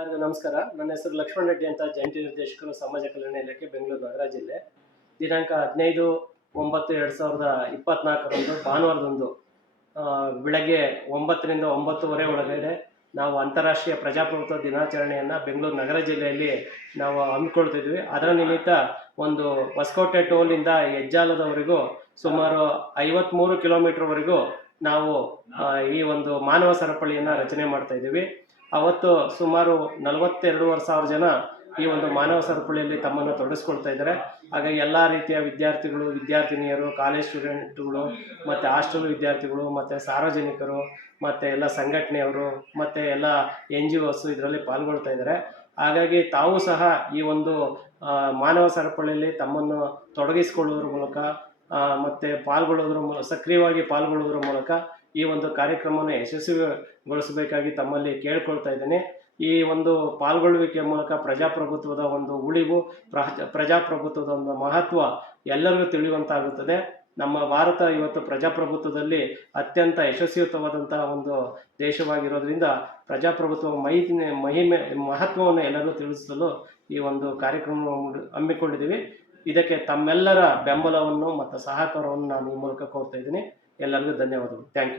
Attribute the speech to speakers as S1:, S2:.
S1: ಎಲ್ಲರಿಗೂ ನಮಸ್ಕಾರ. ನನ್ನ ಹೆಸರು ಲಕ್ಷ್ಮಣ ರೆಡ್ಡಿ ಅಂತ ಜಂಟಿ ನಿರ್ದೇಶಕರು ಸಮಾಜ ಕಲ್ಯಾಣ ಇಲಾಖೆ ಬೆಂಗಳೂರು ನಗರ ಜಿಲ್ಲೆ. ದಿನಾಂಕ ಹದಿನೈದು ಒಂಬತ್ತು ಎರಡು ಸಾವಿರದ ಇಪ್ಪತ್ನಾಲ್ಕರಂದು ಭಾನುವಾರದಂದು ಬೆಳಗ್ಗೆ ಒಂಬತ್ತರಿಂದ ಒಂಬತ್ತುವರೆ ಒಳಗಡೆ ನಾವು ಅಂತಾರಾಷ್ಟ್ರೀಯ ಪ್ರಜಾಪ್ರಭುತ್ವ ದಿನಾಚರಣೆಯನ್ನು ಬೆಂಗಳೂರು ನಗರ ಜಿಲ್ಲೆಯಲ್ಲಿ ನಾವು ಹಮ್ಮಿಕೊಳ್ತಿದ್ವಿ. ಅದರ ನಿಮಿತ್ತ ಒಂದು ಹೊಸಕೋಟೆ ಟೋಲಿಂದ ಹೆಜ್ಜಾಲದವರೆಗೂ ಸುಮಾರು ಐವತ್ತ್ಮೂರು ಕಿಲೋಮೀಟರ್ವರೆಗೂ ನಾವು ಈ ಒಂದು ಮಾನವ ಸರಪಳಿಯನ್ನು ರಚನೆ ಮಾಡ್ತಾ ಇದ್ದೀವಿ. ಅವತ್ತು ಸುಮಾರು ನಲವತ್ತೆರಡೂವರೆ ಸಾವಿರ ಜನ ಈ ಒಂದು ಮಾನವ ಸರಪಳಿಯಲ್ಲಿ ತಮ್ಮನ್ನು ತೊಡಗಿಸ್ಕೊಳ್ತಾ ಇದ್ದಾರೆ. ಹಾಗಾಗಿ ಎಲ್ಲ ರೀತಿಯ ವಿದ್ಯಾರ್ಥಿಗಳು, ವಿದ್ಯಾರ್ಥಿನಿಯರು ಕಾಲೇಜ್ ಸ್ಟೂಡೆಂಟ್ಗಳು ಮತ್ತು ಹಾಸ್ಟೆಲ್ ವಿದ್ಯಾರ್ಥಿಗಳು, ಮತ್ತು ಸಾರ್ವಜನಿಕರು, ಮತ್ತು ಎಲ್ಲ ಸಂಘಟನೆಯವರು, ಮತ್ತು ಎಲ್ಲ ಎನ್ ಜಿ ಓಸು ಇದರಲ್ಲಿ ಪಾಲ್ಗೊಳ್ತಾ ಇದ್ದಾರೆ. ಹಾಗಾಗಿ ತಾವು ಸಹ ಈ ಒಂದು ಮಾನವ ಸರಪಳಿಯಲ್ಲಿ ತಮ್ಮನ್ನು ತೊಡಗಿಸ್ಕೊಳ್ಳೋದ್ರ ಮೂಲಕ ಮತ್ತು ಪಾಲ್ಗೊಳ್ಳೋದ್ರ ಮೂಲಕ ಸಕ್ರಿಯವಾಗಿ ಪಾಲ್ಗೊಳ್ಳೋದ್ರ ಮೂಲಕ ಈ ಒಂದು ಕಾರ್ಯಕ್ರಮವನ್ನು ಯಶಸ್ವಿಗೊಳಿಸಬೇಕಾಗಿ ತಮ್ಮಲ್ಲಿ ಕೇಳ್ಕೊಳ್ತಾ ಇದ್ದೇನೆ. ಈ ಒಂದು ಪಾಲ್ಗೊಳ್ಳುವಿಕೆಯ ಮೂಲಕ ಪ್ರಜಾಪ್ರಭುತ್ವದ ಒಂದು ಉಳಿವು, ಪ್ರಜ, ಪ್ರಜಾಪ್ರಭುತ್ವದ ಒಂದು ಮಹತ್ವ ಎಲ್ಲರಿಗೂ ತಿಳಿಯುವಂತಾಗುತ್ತದೆ. ನಮ್ಮ ಭಾರತ ಇವತ್ತು ಪ್ರಜಾಪ್ರಭುತ್ವದಲ್ಲಿ ಅತ್ಯಂತ ಯಶಸ್ವಿಯುತವಾದಂತಹ ಒಂದು ದೇಶವಾಗಿರೋದ್ರಿಂದ ಪ್ರಜಾಪ್ರಭುತ್ವ ಮಹಿಮೆ ಮಹಿಮೆ, ಮಹತ್ವವನ್ನು ಎಲ್ಲರೂ ತಿಳಿಸಲು ಈ ಒಂದು ಕಾರ್ಯಕ್ರಮವನ್ನು ಹಮ್ಮಿಕೊಂಡಿದ್ದೀವಿ. ಇದಕ್ಕೆ ತಮ್ಮೆಲ್ಲರ ಬೆಂಬಲವನ್ನು ಮತ್ತು ಸಹಕಾರವನ್ನು ನಾನು ಈ ಮೂಲಕ ಕೋರ್ತಾ ಇದ್ದೀನಿ. ಎಲ್ಲರಿಗೂ ಧನ್ಯವಾದಗಳು. Thank you